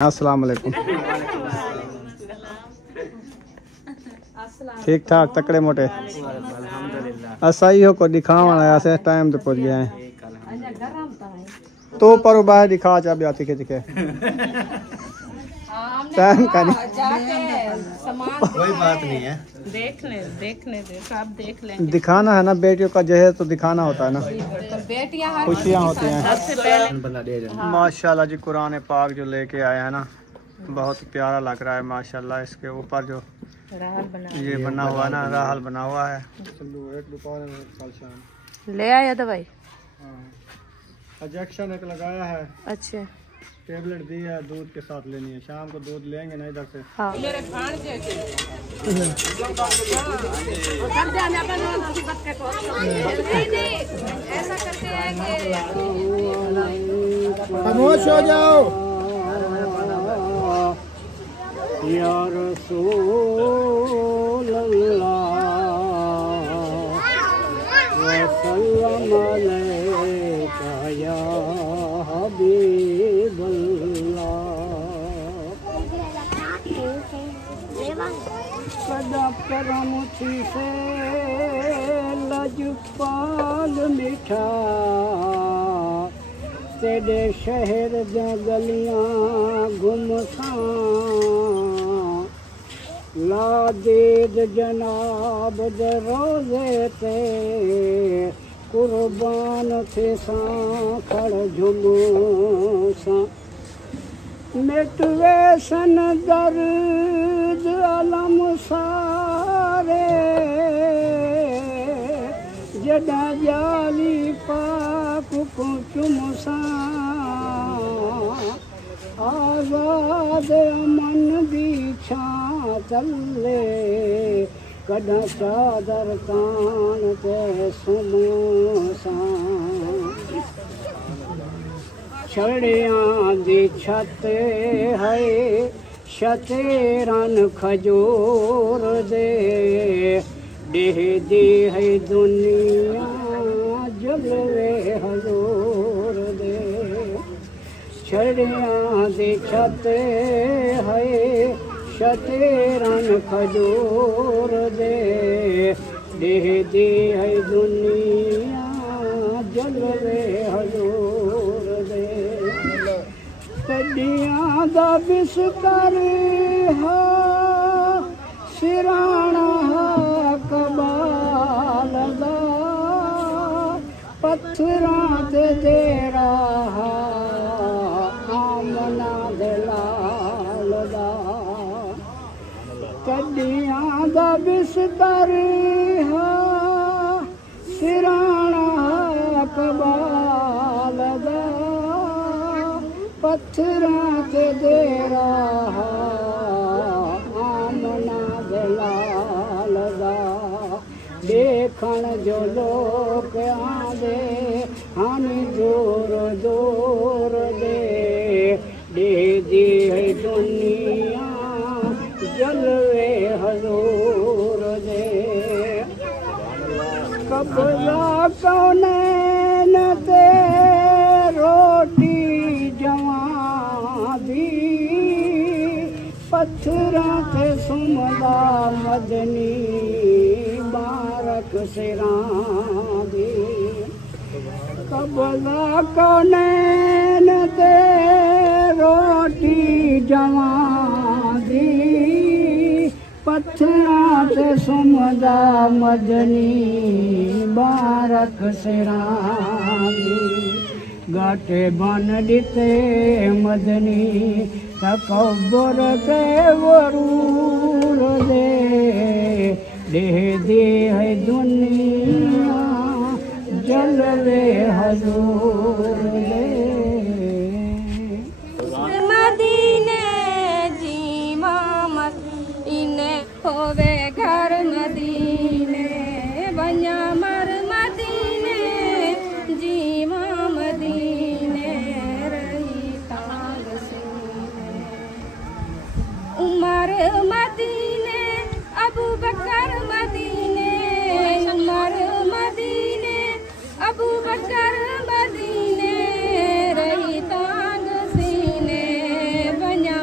अस्सलाम वालेकुम। ठीक ठाक तकड़े मोटे असाइयो को दिखावन आया से टाइम तो पहुंच गया है तो पर बाहर दिखा चा ब्याती के दिखे टाइम का नहीं कोई बात नहीं है। देखने दे सब देख लेंगे। दिखाना है ना बेटियों का जहेज तो दिखाना होता है ना तो बेटियां खुशियाँ होती हैं। सबसे पहले माशाल्लाह जी कुरान पाक जो लेके आए हैं ना बहुत प्यारा लग रहा है माशाल्लाह। इसके ऊपर जो ये बना हुआ है ना राहल बना हुआ है। ले आया दवाई। इंजेक्शन एक लगाया है। अच्छा टेबलेट दी है दूध के साथ लेनी है। शाम को दूध लेंगे ना इधर से। हाँ। ऐसा करते हैं खामोश हो जाओ। या रसूल अल्लाह वसल्लम अलैका या हबीब अल्लाह। सदा करम थी से लजपाल मिठा तेरे शहर द गलियां घुमसां ला दीद जनाब दे रोज़े ते कुर्बान थे सां खड़ झुमसां मिटवे सन दर्द अलम सारे जॾा जाली पाक को चुमसां आज़ाद मन दी छां चले कॾहिं चादर कान ते सुमसां छड़ियां दी छत है शतेरन खजूर दे देह दी है दुनिया जलवे हजूर दे छड़ियां दी छत है शतेरन खजूर दे देह दी है दुनिया जलवे हजूर दे कडियां दा बिस्तर हा सिराणा कबाल दा पत्थरां ते देरा आमना दे लाल दा कडियां दा बिस्तर हा सिराणा कबाल दा पत्थरां ते देरा आमना दे लाल दा देखण जो लोग आंदे हानी दूर दूर दे दी है दुनिया जलवे हजूर दे कबला कौनैन ते रोटी जवां दी पत्थरां ते सुमदा मदनी बारक सिरां दी कबला कौनैन ते रोटी जवां दी पत्थरां ते सुमदा मदनी बारक सिरां दी गाटे बन दिते मदनी तकब्बुर ते वरूर दे दी है दुनिया जलवे हजूर दे मदीने जी मामत इने होवे घर मदीने बन्या मर मदीने जी मदीने रही तांग सीने उमर मदीने अबू बकर मदीने उमर मदीने अबू बकर मदीने रही तांग सीने बन्या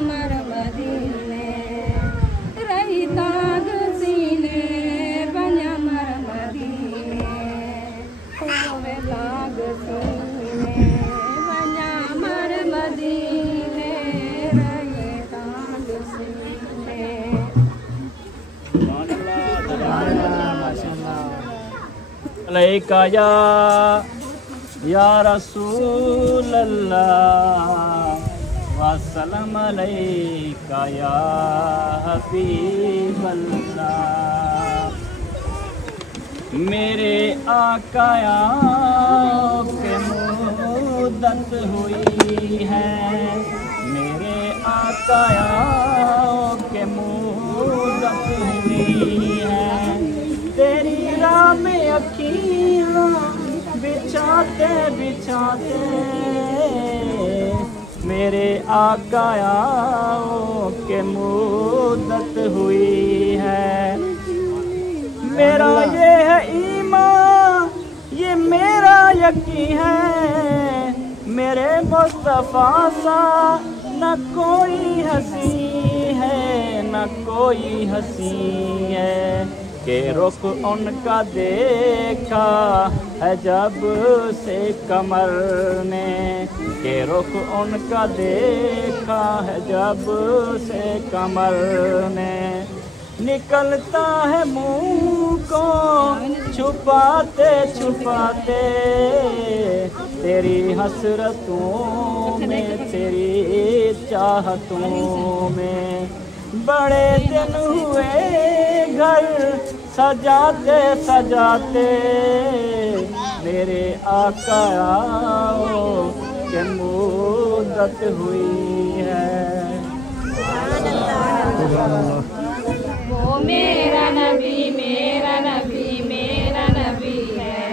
रहे दान से अलैका या रसूल अल्लाह वसल्लम अलैका या हबीब अल्लाह। मेरे आकाया के मुद्दत हुई है, मेरे आकाया के मुद्दत हुई है, तेरी राह में अखियाँ बिछाते बिछाते मेरे आकाया के मुद्दत हुई है। मेरा ये है ईमान, ये मेरा यकीन है, मेरे मुस्तफ़ा सा न कोई हंसी है, न कोई हंसी है, के रुख उनका देखा है जब से कमर ने, के रुख उनका देखा है जब से कमर ने, निकलता है मुंह को छुपाते छुपाते तेरी हसरतों में, तेरी चाहतों में। बड़े दिन हुए घर सजाते सजाते मेरे आका के मुद्दत हुई है। वो मेरा नबी मेरा नबी मेरा नबी है,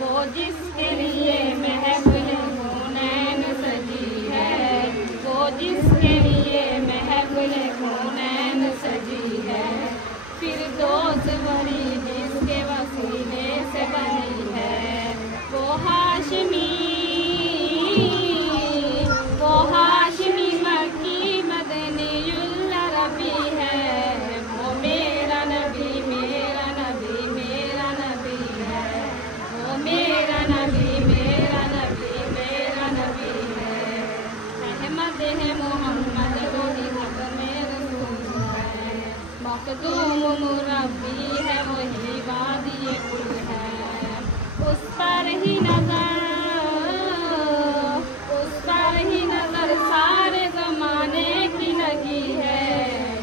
वो जिसके लिए महफिल हुनैन सजी है, वो जिसके लिए महफिल हुनैन सजी है, फिरदौस भरी जिसके वसीले से बनी है, वो हाशमी मक्की मदनीयुल अरबी है, वो मेरा नबी मेरा नबी मेरा नबी है, वो मेरा नबी मेरा नबी मेरा नबी है। अहमद है मोहम्मद वही हक में रसूल है, मखदूम मुरब्बी है वही वादी कुल है, उस पर ही नजर सारे जमाने की लगी है,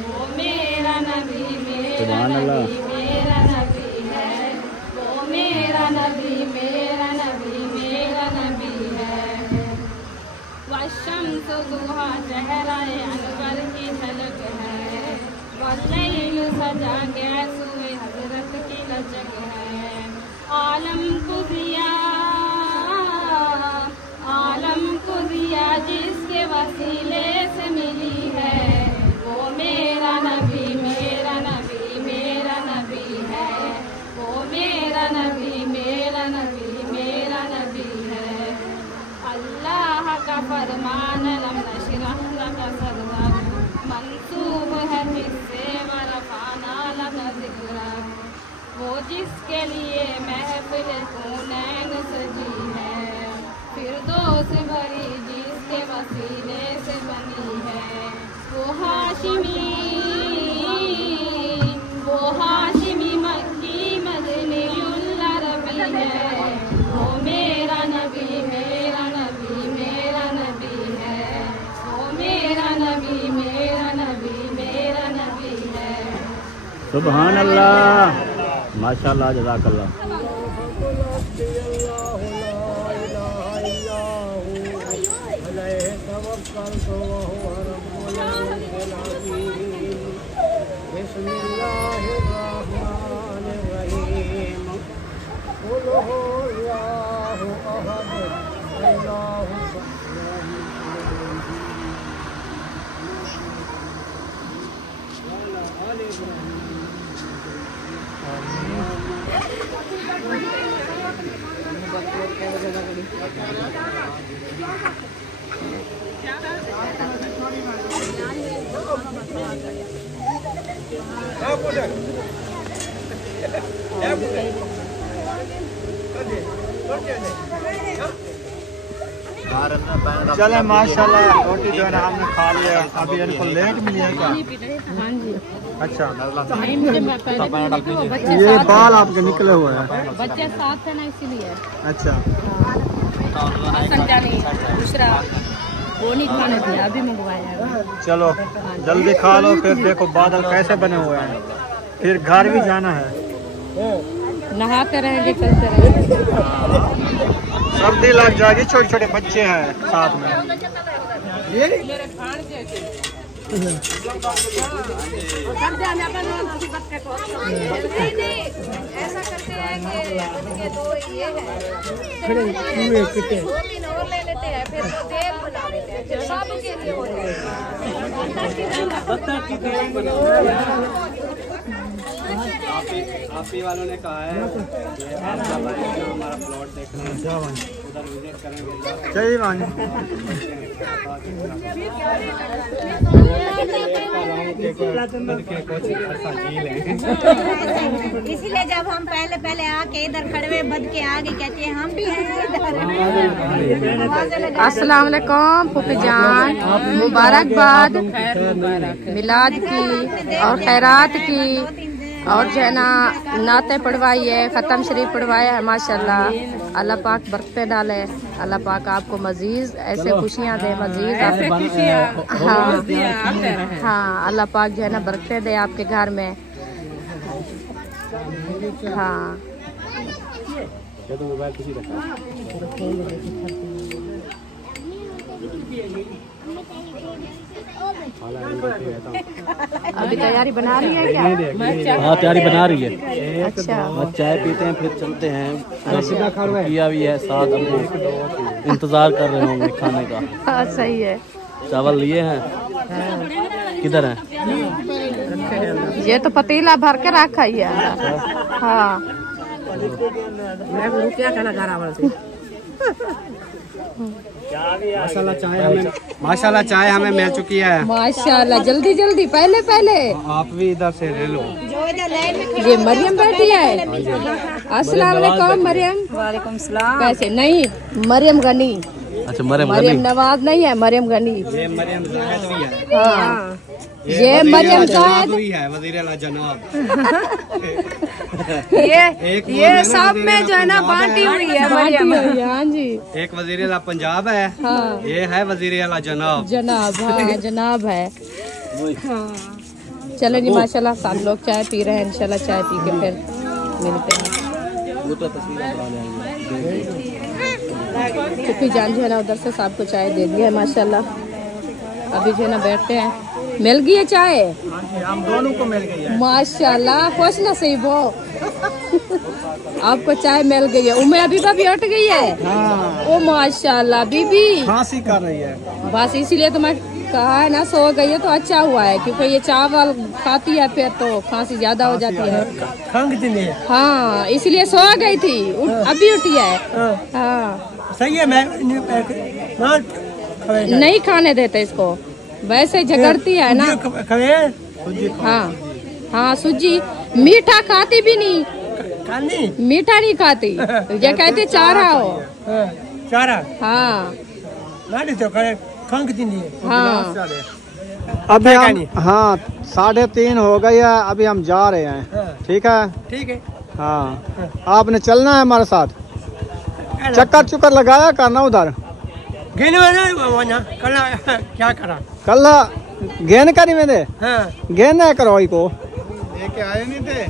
वो मेरा नबी मेरा नबी मेरा नबी है, वो मेरा नबी मेरा नबी मेरा नबी है। वशम्स दुहा चेहरा अनवर की झलक है, वल्लैल सजा गैसुए हजरत की लचक है, आलम को दिया जिसके वसीले से मिली है, वो मेरा नबी मेरा नबी मेरा नबी है, वो मेरा नबी मेरा नबी मेरा नबी है। अल्लाह का फरमान लम नशरह लक सदरक मंसूब है जिससे वरफाना लक ज़िक्रक, वो जिसके लिए महफिल हुनैन सजी है, फिरदौस भरी जिसके वसीले से बनी है, वो हाशिमी मक्की मदनीयुल अरबी है, वो मेरा नबी मेरा नबी मेरा नबी है, वो मेरा नबी मेरा नबी मेरा नबी है। सुभान अल्लाह, माशाअल्लाह, जज़ाकल्लाह। चले माशाल्लाह, रोटी जो है ना हमने खा लिया। अभी इनको लेट मिली है क्या? हाँ जी। अच्छा, बच्चे ये बाल आपके निकले हुए हैं। बच्चे साथ है ना इसीलिए। अच्छा, दूसरा वो नहीं खाने दिया, अभी मंगवाया है। चलो जल्दी खा लो, फिर देखो बादल कैसे बने हुए हैं, फिर घर भी जाना है। नहाते रहेंगे, चलते रहेंगे। सर्दी लग जाएगी, छोटे छोटे बच्चे हैं साथ में। ऐसा करते हैं कि उनके दो ये है, और ले लेते हैं, फिर तेल बना लेते हैं, फिर सब के लिए हो आप ही वालों ने कहा है कि हमारा प्लॉट देखना है, उधर विजिट करेंगे। सही बात। इसीलिए जब हम पहले आके इधर खड़े बद के आगे कहते हैं हम भी हैं इधर। अस्सलाम वालेकुम फूफी जान, मुबारकबाद मिलाद की और खैरात की, और जो है ना नाते पढ़वाई है, ख़त्म शरीफ पढ़वाया है माशाल्लाह। अल्लाह पाक बरकतें डाले, अल्लाह पाक आपको मजीद ऐसे खुशियाँ दे, मजीद हाँ अल्लाह पाक जो है ना बरकतें दे आपके घर में। हाँ अभी तैयारी बना रही है क्या? हाँ तैयारी बना रही है। अच्छा, बस चाय पीते हैं फिर चलते हैं। किया भी है साथ, अपने इंतजार कर रहे होंगे खाने का। हाँ सही है। चावल लिए हैं, किधर है? ये तो पतीला भर के रखा ही है। हाँ माशाल्लाह चाय हमें मिल चुकी है। माशाल्लाह, जल्दी जल्दी पहले पहले। आप भी इधर से ले लो। ये मरियम बैठी है। अस्सलाम वालेकुम मरियम। वालेकुम सलाम। कैसे? नहीं मरियम गनी। अच्छा मरियम नवाज नहीं है, मरियम गनी। ये मरियम जायद भी है। हाँ ये मरियम जायद है, वज़ीर आला जनाब। ये सब में जो है ना बांटी हुई है मरियम। हाँ जी, एक वज़ीर आला पंजाब है। हाँ ये है वज़ीर आला जनाब। जनाब। हाँ जनाब है। चलो जी माशाल्लाह, सब लोग चाय पी रहे हैं। इंशाल्लाह चाय पी के फिर मिलते हैं। क्योंकि जान जो है ना उधर से सबको चाय दे दिया है माशाल्लाह। अभी जो है ना बैठते हैं। मिल गई है चाय? हम दोनों को मिल गई है माशाल्लाह, खुश नसीब हो। आपको चाय मिल गई है। उम्मे अभी भी उठ गई है। हाँ, ओ माशाल्लाह, बीबी खांसी कर रही है। बस इसीलिए तो मैं कहा है ना, सो गई है तो अच्छा हुआ है, क्योंकि ये चावल खाती है फिर तो खांसी ज्यादा हो जाती है। हाँ इसलिए सो गई थी, अभी उठी है। हाँ सही है। मैं नहीं खाने देते इसको, वैसे झगड़ती है ना। हाँ हाँ सूजी मीठा खाती भी नहीं, मीठा नहीं खाती। ये कहते चारा हो। चारा हाँ हाँ अभी हम 3:30 हो गई है। अभी हम जा रहे हैं। ठीक है हाँ, आपने चलना है हमारे साथ। चक्कर चुक्कर लगाया करना उधर। क्या करा? कल गेन करी में दे। गेन नहीं करो को। लेके आए नहीं थे।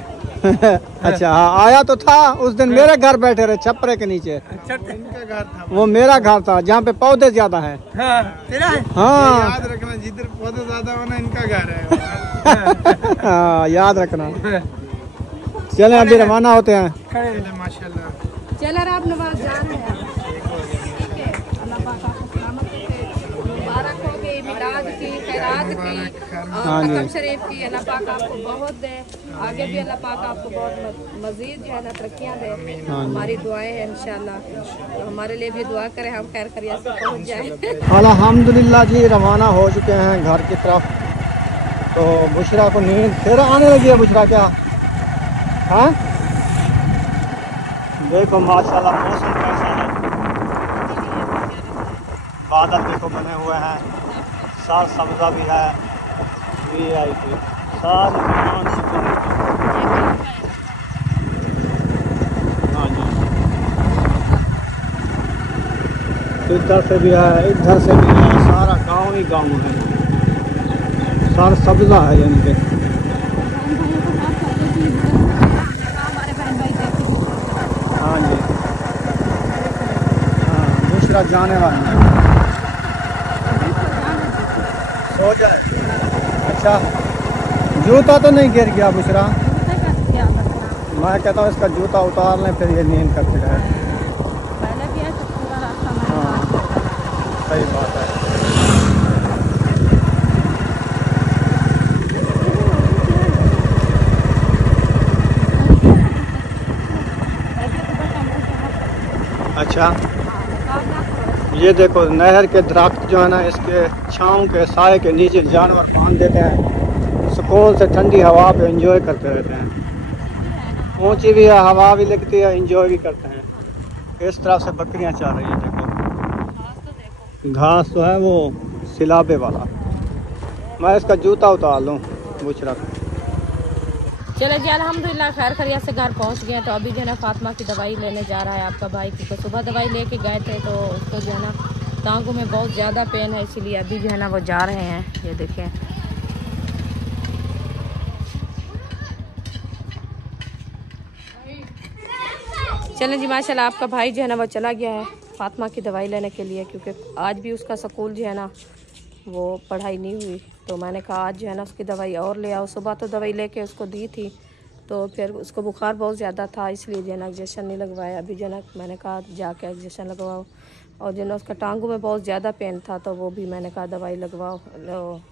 अच्छा हाँ, आया तो था उस दिन। मेरे घर बैठे रहे छपरे के नीचे। इनका घर था। वो मेरा घर था जहाँ पे पौधे ज्यादा है। तेरा है? हाँ याद रखना, जिधर पौधे ज्यादा होना इनका घर है। हाँ याद रखना। चले अभी रवाना होते हैं। माशाल्लाह। चलो आप नवाज जा रहे हैं। अल्लाह पाक आपको सलामत रखे, मुबारक हो गई मिलाद की, खैरात की और ख़त्म शरीफ की। अल्लाह पाक आपको बहुत दे, आगे भी अल्लाह पाक आपको बहुत मज़ीद जो है ना तरक्कियाँ दे। हमारी दुआएं हैं इंशाल्लाह, तो हमारे लिए भी दुआ करें, हम खैर खैरियत से पहुँच जाए। अल्हम्दुलिल्लाह जी, रवाना हो चुके हैं घर की तरफ। तो बुशरा को नींद फिर आने लगी है। बुशरा क्या? हाँ देखो माशाल्लाह मौसम कैसा है। बादल देखो बने हुए हैं, सार सब्जा भी है, VIP सारे सामान। हाँ जी, इधर से भी है, इधर से भी है, सारा गांव ही गांव है, सारा सब्जा है यानी कि। हाँ जी, हाँ दूसरा जाने वाला है, सो जाए। अच्छा, जूता तो नहीं गिर गया बुशरा? मैं कहता हूँ इसका जूता उतार लें, फिर ये नींद करते रहे। हाँ सही बात है। अच्छा, ये देखो नहर के दरख्त जो है ना, इसके छाँव के साए के नीचे जानवर बांध देते हैं, सुकून से ठंडी हवा पे एंजॉय करते रहते हैं। ऊंची भी है, हवा भी लगती है, एंजॉय भी करते हैं। इस तरफ से बकरियां चल रही हैं, देखो घास तो है वो सिलाबे वाला। मैं इसका जूता उतार लूँ बुशरा। चलो जी, अल्हम्दुलिल्लाह खैर खैरियत से घर पहुंच गए। तो अभी जो है ना फातिमा की दवाई लेने जा रहा है आपका भाई, क्योंकि सुबह दवाई लेके गए थे तो उसको जो है ना टांगों में बहुत ज़्यादा पेन है, इसीलिए अभी जो है ना वो जा रहे हैं। ये देखें, चलें जी, माशाल्लाह आपका भाई जो है ना वो चला गया है फातिमा की दवाई लेने के लिए, क्योंकि आज भी उसका स्कूल जो है ना वो पढ़ाई नहीं हुई। तो मैंने कहा आज जो है ना उसकी दवाई और ले आओ। सुबह तो दवाई लेके उसको दी थी, तो फिर उसको बुखार बहुत ज़्यादा था, इसलिए जो है ना इंजेक्शन नहीं लगवाया। अभी जो है ना मैंने कहा जाके इंजेक्शन लगवाओ। और जो है ना उसका टांगों में बहुत ज़्यादा पेन था, तो वो भी मैंने कहा दवाई लगवाओ,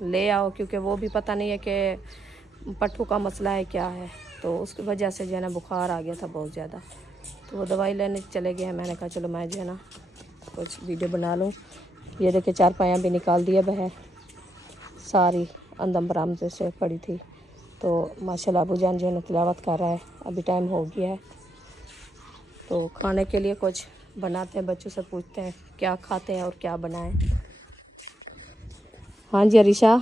ले आओ, क्योंकि वो भी पता नहीं है कि पट्ठू का मसला है क्या है। तो उसकी वजह से जो है ना बुखार आ गया था बहुत ज़्यादा, तो वो दवाई लेने चले गए हैं। मैंने कहा चलो मैं जो है ना कुछ वीडियो बना लूँ। ये देखिए चारपाइयाँ भी निकाल दिया वह सारी अंदम बरामदे से पड़ी थी। तो माशाल्लाह अबू जान जो है ना तिलावत कर रहा है। अभी टाइम हो गया है, तो खाने के लिए कुछ बनाते हैं, बच्चों से पूछते हैं क्या खाते हैं और क्या बनाएं। हाँ जी अरीशा,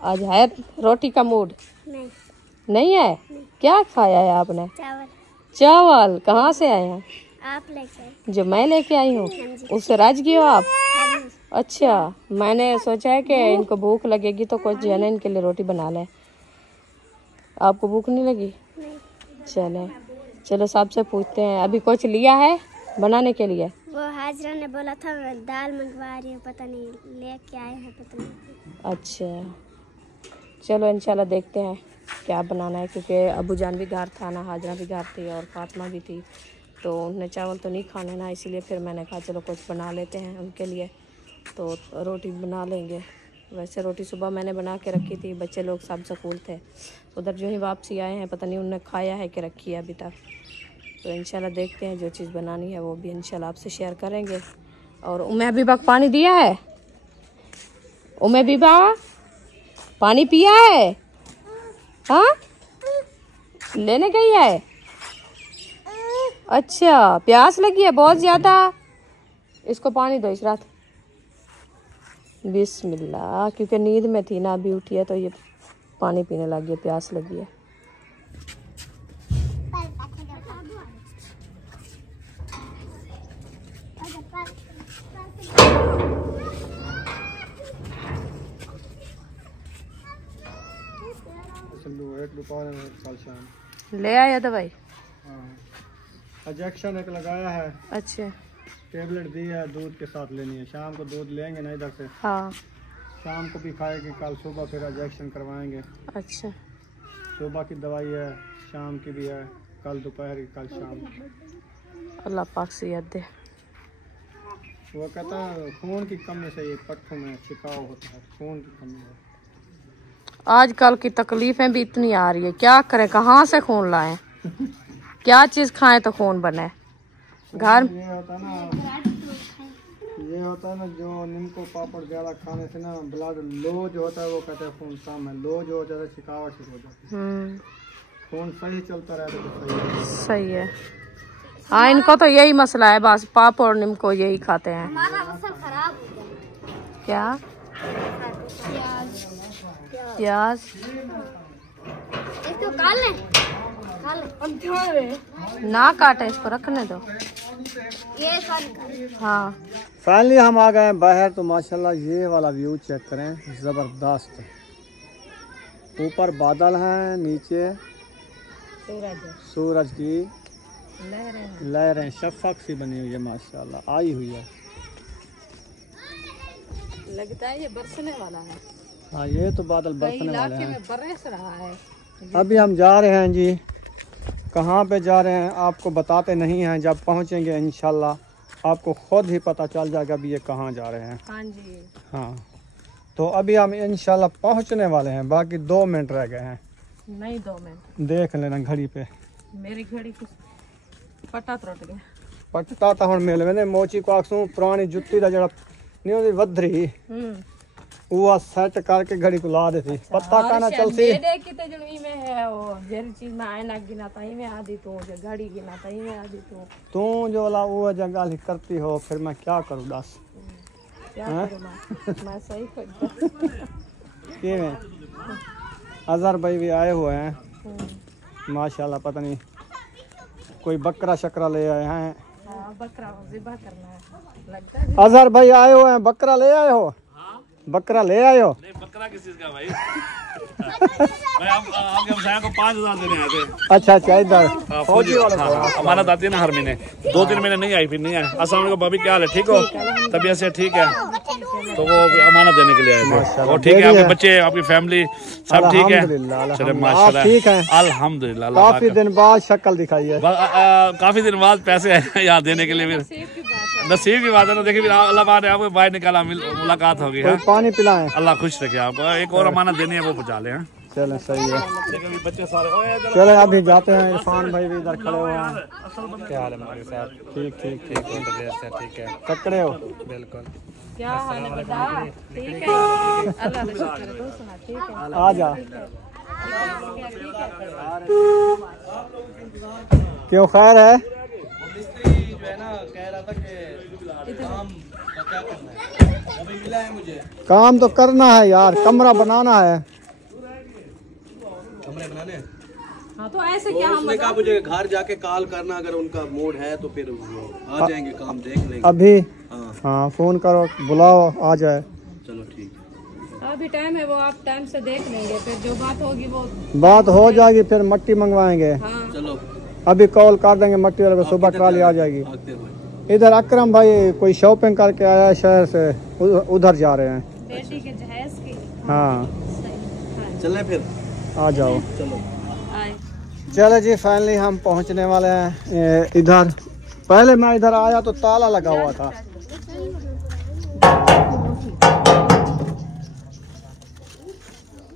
आज है रोटी का मूड? नहीं है। क्या खाया है आपने? चावल। चावल कहाँ से आए हैं? आप लेके? जो मैं लेके आई हूँ उससे राज गए हो आप? अच्छा, मैंने सोचा है कि इनको भूख लगेगी तो कुछ जो है ना इनके लिए रोटी बना लें। आपको भूख नहीं लगी? चले चलो साहब से पूछते हैं, अभी कुछ लिया है बनाने के लिए? वो हाजरा ने बोला था दाल मंगवा रही हूँ, पता नहीं लेके आए हैं, पता नहीं। अच्छा, चलो इंशाल्लाह देखते हैं क्या बनाना है, क्योंकि अबू जान भी घर था ना, हाजरा भी घर थी और फातिमा भी थी, तो उन्हें चावल तो नहीं खाने ना, इसीलिए फिर मैंने कहा चलो कुछ बना लेते हैं उनके लिए। तो रोटी बना लेंगे। वैसे रोटी सुबह मैंने बना के रखी थी, बच्चे लोग सब स्कूल थे, उधर जो ही वापसी आए हैं, पता नहीं उन्होंने खाया है कि रखी है अभी तक। तो इंशाल्लाह देखते हैं, जो चीज़ बनानी है वो भी इंशाल्लाह आपसे शेयर करेंगे। और उम्मे हबीबा को पानी दिया है? उम्मे हबीबा पानी पिया है? हाँ, लेने गई है? अच्छा, प्यास लगी है बहुत ज़्यादा, इसको पानी दो इशरात। बिस्मिल्लाह, क्योंकि नींद में थी ना, अभी उठी है तो ये पानी पीने लगी है, प्यास लगी है। ले आया दवाई? इंजेक्शन एक लगाया है। अच्छा, टेबलेट दी है, दूध के साथ लेनी है। शाम को दूध लेंगे ना इधर से, हाँ शाम को भी खाएगी, कल सुबह फिर इंजेक्शन करवाएंगे। अच्छा, सुबह की दवाई है, शाम की भी है, कल दोपहर की, कल शाम की। अल्लाह पाक सेहत दे। वो कहता है खून की कमी से ये पट्ठों में शिकाव होता है, खून की कमी है। आजकल की तकलीफें भी इतनी आ रही है, क्या करें, कहाँ से खून लाएं? क्या चीज़ खाएं तो खून बने? घर ये होता है ना जो नीमको पापड़ ज्यादा खाने से ना ब्लड लो जो होता है, वो कहते हैं खून कम है, लो जो हो जाता है शिकावट हो जाती है। खून सही चलता रहता है तो सही है। सही है। हाँ, इनको तो यही मसला है बस, पाप और निम को यही खाते हैं। हमारा फसल खराब हो गया। क्या? प्याज। प्याज इसको काट ले। ना काटे, इसको रखने दो। ये काट। हाँ, फाइनली हम आ गए हैं बाहर। तो माशाल्लाह ये वाला व्यू चेक करें, ज़बरदस्त। ऊपर बादल हैं, नीचे सूरज की लहरें शफक सी बनी हुई है, माशाल्लाह आई हुई है। लगता है ये बरसने वाला है। हाँ, ये तो बादल बरसने वाले हैं। में बरस रहा है। अभी हम जा रहे हैं जी। कहाँ पे जा रहे हैं आपको बताते नहीं हैं, जब पहुँचेंगे इंशाल्लाह आपको खुद ही पता चल जाएगा अभी ये कहाँ जा रहे हैं। हाँ जी। हाँ, तो अभी हम इंशाल्लाह पहुँचने वाले हैं, बाकी 2 मिनट रह गए हैं। नहीं, 2 मिनट। देख लेना घड़ी पे। मेरी घड़ी कुछ पट्टा त्रुट गया। पट्टा तो हम मिलवे ने मोची को आखसूं पुरानी जुत्ती का जरा नहीं होती वधरी वो सेट करके घड़ी को ला देती। पता कहना चलती मेरे की तो जुड़वी में है वो जेरी चीज में आईना गिना तई में आदी तू, जो घड़ी गिना तई में आदी तू जो ला वो जगह करती हो, फिर मैं क्या करूँ दस। क्या करूं मैं सही कर में अजहर भाई भी आए हुए हैं माशाल्लाह, पता नहीं कोई बकरा शकरा ले आए हैं। हाँ, बकरा ज़िबा करना है लगता है। अजहर भाई आए हुए हैं, बकरा ले आए हो? बकरा ले आए हो? नहीं, बकरा किस चीज का भाई? भाई आपके हमसाया को 5,000 देने आए थे। अच्छा अच्छा, इधर फौजी वाले को अमानत आती है ना हर महीने, 2-3 महीने नहीं आई, फिर नहीं आए। अस्सलाम वालेकुम भाभी, क्या हाल है? ठीक हो? तबीयत से ठीक है? तो वो अमानत देने के लिए आए थे। और ठीक है, आपके बच्चे, आपकी फैमिली सब ठीक है? चले माशाल्लाह, ठीक है अल्हम्दुलिल्लाह। काफी दिन बाद शक्ल दिखाई है। काफी दिन बाद पैसे आए यहाँ देने के लिए। फिर नसीब की बात है ना, देखिए फिर अल्लाह पाक ने आपको बाहर निकाला, मुलाकात होगी। कोई पानी पिलाएं। अल्लाह खुश रखे आपको। एक और अमानत देनी है, वो पहुँचा लें। चले सही है, बच्चे सारे चले अभी जाते हैं। इरफान भाई भी इधर खड़े हुए हैं। क्या हाल है मेरे साथ? ठीक ठीक ठीक है, ठीक है, तकड़े हो? बिल्कुल। क्या हाल है बेटा? ठीक है, अल्लाह का शुक्र है। तू सुना? ठीक है, आ जा। क्यों खैर है? जो है ना कह रहा था कि काम क्या करना है, अभी मिला है मुझे। काम तो करना है यार, कमरा बनाना है। कमरे बनाने? हाँ, तो ऐसे क्या हम उसने कहा मुझे घर जाके कॉल करना, अगर उनका मूड है तो फिर वो आ जाएंगे, काम देख लेंगे अभी। हाँ हाँ, फोन करो, बुलाओ, आ जाए। चलो ठीक है। अभी टाइम है, वो आप टाइम से देख लेंगे, फिर जो बात होगी वो बात हो जाएगी, फिर मट्टी मंगवाएंगे। हाँ। चलो अभी कॉल कर देंगे मट्टी वाले को, सुबह ट्राली आ जाएगी। इधर अकरम भाई कोई शॉपिंग करके आया है शहर से, उधर जा रहे हैं बेटी के जहेज की। हाँ, चलें फिर? आ जाओ। चलो आए। चलो जी, फाइनली हम पहुंचने वाले हैं इधर। पहले मैं इधर आया तो ताला लगा हुआ था।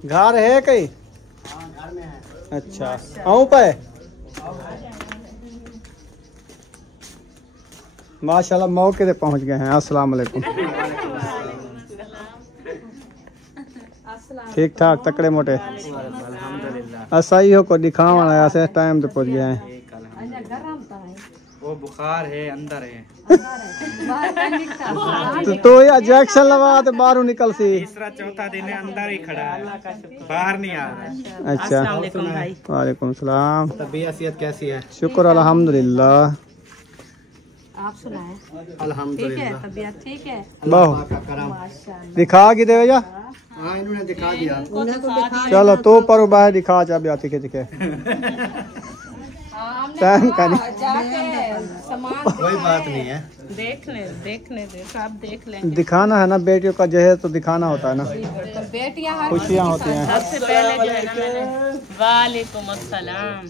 घर है कहीं? घर में है। अच्छा, आऊं पे? माशाल्लाह मौके पे पहुंच गए हैं। अस्सलाम वालेकुम। ठीक ठाक, तकड़े मोटे? असाइयों को दिखावा ऐसे टाइम पे पहुंच गए हैं। वो बुखार है, अंदर है। तो ये इंजेक्शन लगा तो बाहर निकल सी। तीसरा चौथा दिन है, अंदर ही खड़ा है, बाहर नहीं आ रहा। अच्छा, वालेकुम सलाम। तबीयत कैसी है? शुक्र अल्हम्दुलिल्लाह। आप सुनाएं? अल्हम्दुलिल्लाह। ठीक है, तबीयत ठीक है? बहु दिखा की दे जा। हाँ, इन्होंने दिखा दिया। चलो तो पर बाहर दिखा जा भी आती के टाइम का नहीं। जाके सामान कोई बात नहीं है, देखने दे, सब देख लें। दिखाना है ना, बेटियों का जहेज तो दिखाना होता है ना, तो बेटियां हर खुशियाँ होती हैं। सबसे पहले जो है ना मैंने वालेकुम अस्सलाम।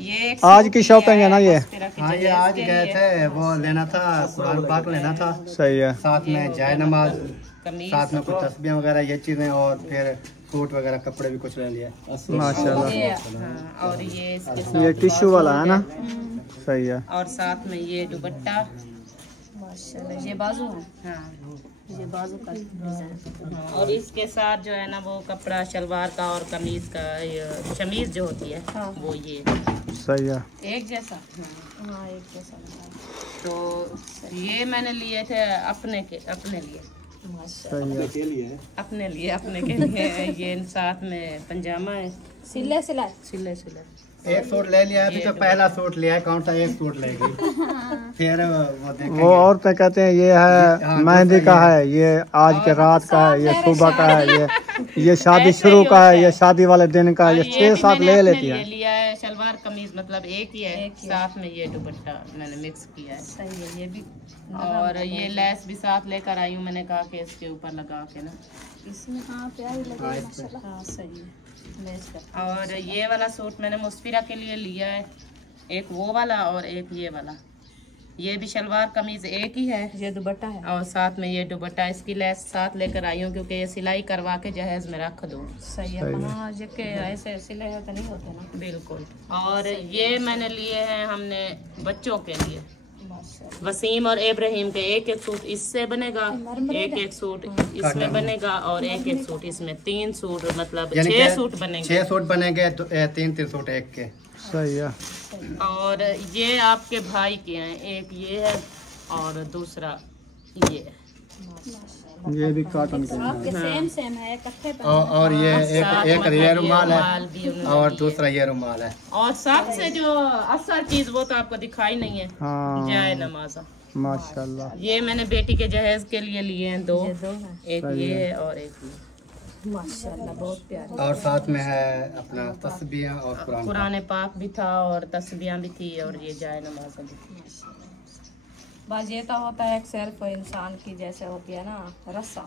ये आज की शॉपिंग है ना ये? हाँ, ये आज गए थे, वो लेना था, कुरान पाक लेना था। सही है। साथ में जाय नमाज, कमीज, साथ में कुछ तस्बीह वगैरह, ये चीजें, और फिर सूट वगैरह, कपड़े भी कुछ ले लिए। माशाल्लाह। हाँ, और ये इसके साथ ये टिश्यू वाला है ना? सही है। और साथ में ये दुपट्टा माशाल्लाह। ये बाजू है? हाँ, ये बाजू का डिजाइन। और इसके साथ जो है ना वो कपड़ा शलवार का और कमीज का, शमीज जो होती है वो ये सही है। एक जैसा, हाँ एक जैसा बनाया। तो ये मैंने लिए थे अपने लिए, सही है। अपने के लिए। ये साथ में पंजामा है, सिले एक सूट ले लिया है, अभी तो पहला सूट लिया है, कौन सा एक सूट लेगी। फिर वो देखेंगे। वो औरतें कहते हैं ये है मेहंदी का है, ये आज के रात का है, ये सुबह का है, ये शादी शुरू का है, ये शादी वाले दिन का है, ये 6-7 ले लेती है। लिया है शलवार कमीज, मतलब एक ही है, साथ में ये दुपट्टा मैंने मिक्स किया है। सही है ये भी। और ये लेस भी साथ लेकर आई हूँ, मैंने कहा कि इसके ऊपर लगा के ना, इसमें हाँ प्यारी लगे माशाल्लाह। हाँ सही है। और ये वाला सूट मैंने मुस्फिरा के लिए लिया है, एक वो वाला और एक ये वाला। ये भी शलवार कमीज एक ही है, ये दुपट्टा है और साथ में ये दुपट्टा, इसकी लेस साथ लेकर आई हूँ क्योंकि ये सिलाई करवा के जहेज में रख दूँ। सही है। हाँ जिसके ऐसे सिले होते नहीं होते ना। बिल्कुल। और ये मैंने लिए हैं हमने बच्चों के लिए, वसीम और इब्राहिम के। एक सूट इससे बनेगा, एक सूट इसमें बनेगा और एक सूट इसमें। 3 सूट, मतलब 6 सूट बनेंगे। 6 सूट बनेंगे, 3 सूट एक के। सही है। और ये आपके भाई के हैं, एक ये है और दूसरा ये है। ये भी कॉटन के आपके सेम है, इकट्ठे और ये एक ये रुमाल है और दूसरा ये रुमाल है। और सबसे जो असल चीज वो तो आपको दिखाई नहीं है, हाँ जाए नमाज़ा माशाल्लाह। ये मैंने बेटी के जहेज के लिए लिए हैं 2, एक ये है और एक ये। माशाल्लाह बहुत प्यारे। और साथ में है अपना तस्बीह और कुरान पाक भी था और तस्बीह भी थी और ये जाए नमाज़ भी थी। बस ये तो होता है एक सिर्फ इंसान की जैसे होती है ना रस्म,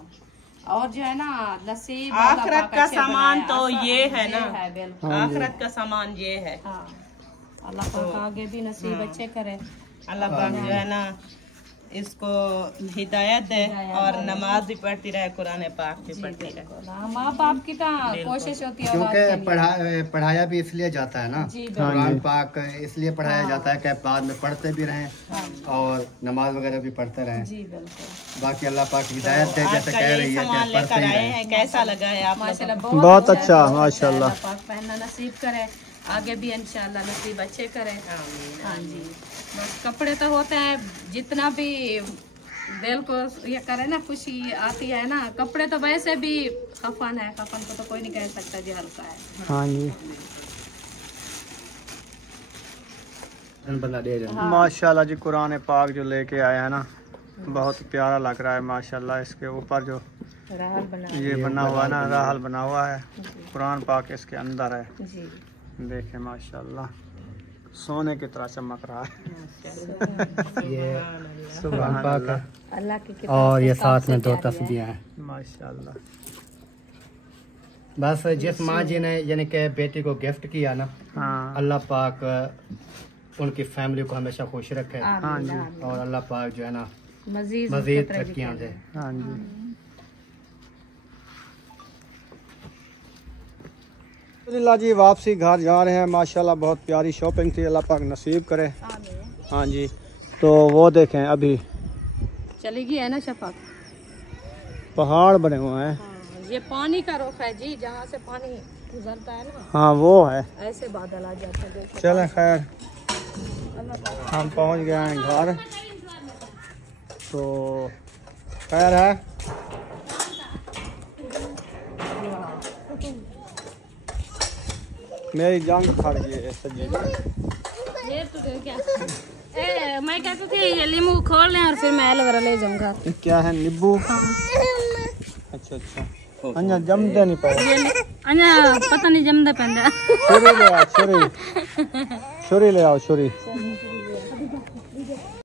और जो है ना नसीब आखिरत का सामान तो ये है ना, आखिरत का सामान ये है। अल्लाह पाक आगे भी नसीब अच्छे करे, अल्लाह पाक जो है ना इसको हिदायत दे और नमाज भी पढ़ती रहे, कुरान पाक भी पढ़ती रहे। माँ बाप की तो कोशिश होती है, क्योंकि पढ़ाया भी इसलिए जाता है ना, कुरान पाक इसलिए पढ़ाया जाता है कि बाद में पढ़ते भी रहें और नमाज वगैरह भी पढ़ते रहें। बाकी अल्लाह पाक हिदायत दे, जैसे कह रही है कि पढ़ते ही रहें। कैसा लगा है आप? माशाल्लाह बहुत अच्छा, माशाल्लाह। पाक पहनना नसीब करे, आगे भी इंशाल्लाह नसीब अच्छे करें। हाँ जी। बस कपड़े तो होते हैं, जितना भी दिल को ये करे ना खुशी आती है ना, कपड़े तो वैसे भी कफन है, कफन को तो कोई नहीं कह सकता जी हल्का है। हाँ जी। हाँ। माशाल्लाह जी, कुरान पाक जो लेके आया है ना बहुत प्यारा लग रहा है माशाल्लाह। इसके ऊपर जो ये बना हुआ है ना, राहल बना हुआ है, कुरान पाक इसके अंदर है। देखें माशाल्लाह सोने की तरह चमक रहा है। ये कुरान पाक है अल्लाह की किताब और ये साथ में 2 तस्बीह हैं माशाल्लाह। बस जिस माँ जी ने यानी कि बेटी को गिफ्ट किया ना, हाँ अल्लाह पाक उनकी फैमिली को हमेशा खुश रखे। हाँ जी। और अल्लाह पाक जो है ना मजीद तरक्कियां दे। हाँ जी। अल्हम्दुलिल्लाह जी, वापसी घर जा रहे हैं। माशाल्लाह बहुत प्यारी शॉपिंग थी, अल्लाह पाक नसीब करे। हाँ जी। तो वो देखें अभी चली गई है ना शफाक, पहाड़ बने हुए हैं। ये पानी का रुख है जी, जहाँ से पानी गुजरता है ना, हाँ वो है। ऐसे बादल आ जाते हैं। चलें खैर, हम पहुँच गए हैं घर। तो खैर है, मेरी जान खड़ गई है सज्जी। मैं कहती थी ये नींबू खोल लें और फिर मैं एलोवेरा ले जाऊंगा। क्या है नींबू? अच्छा अच्छा, अन्या जमते नहीं पाए। अन्या पता नहीं जमदा पैंदा। छुरी ले आओ, छुरी ले आओ, छुरी।